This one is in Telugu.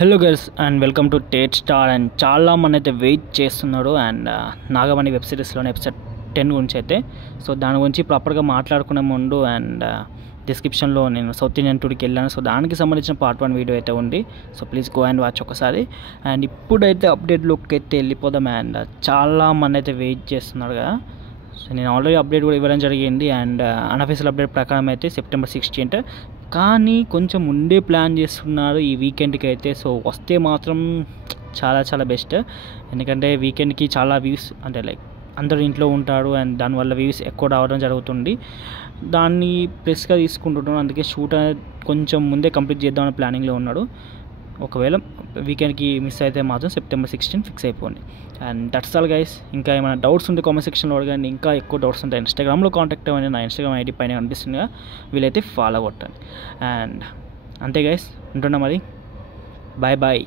Hello guys and welcome to Tate star. And చాలా మంది అయితే వెయిట్ చేస్తున్నారు అండ్ నాగమణి వెబ్ సిరీస్లోని ఎపిసోడ్ 10 గురించి అయితే. సో దాని గురించి ప్రాపర్గా మాట్లాడుకునే ముందు అండ్ డిస్క్రిప్షన్లో నేను సౌత్ ఇండియన్ టూర్కి వెళ్ళాను. సో దానికి సంబంధించిన పార్ట్ 1 వీడియో అయితే ఉంది. So please go and watch ఒకసారి. అండ్ ఇప్పుడైతే అప్డేట్లోకి అయితే వెళ్ళిపోదాం. అండ్ చాలా మంది అయితే వెయిట్ చేస్తున్నారు కదా. సో నేను ఆల్రెడీ అప్డేట్ కూడా ఇవ్వడం జరిగింది. అండ్ అన్అఫీషియల్ అప్డేట్ ప్రకారం అయితే September 16th, కానీ కొంచెం ముందే ప్లాన్ చేస్తున్నారు ఈ వీకెండ్కి అయితే. సో వస్తే మాత్రం చాలా చాలా బెస్ట్, ఎందుకంటే వీకెండ్కి చాలా వ్యూస్ అంటే లైక్ అందరూ ఇంట్లో ఉంటారు అండ్ దానివల్ల వ్యూస్ ఎక్కువ రావడం జరుగుతుంది. దాన్ని ప్లస్గా తీసుకుంటున్నాను, అందుకే షూట్ అనేది కొంచెం ముందే కంప్లీట్ చేద్దామని ప్లానింగ్లో ఉన్నాడు. ఒకవేళ వీకెండ్కి మిస్ అయితే మాత్రం September 16 ఫిక్స్ అయిపోండి. And that's all guys. ఇంకా ఏమైనా డౌట్స్ ఉంటే కామెంట్ సెక్షన్లో అడగండి. ఇంకా ఎక్కువ డౌట్స్ ఉంటాయి ఇన్స్టాగ్రామ్లో కాంటాక్ట్ అవ్వండి. నా ఇన్స్టాగ్రామ్ ఐడి పైన కనిపిస్తుందిగా, వీలైతే ఫాలో కొట్టండి. అండ్ అంతే గైస్, ఉంటున్నా మరి. Bye bye.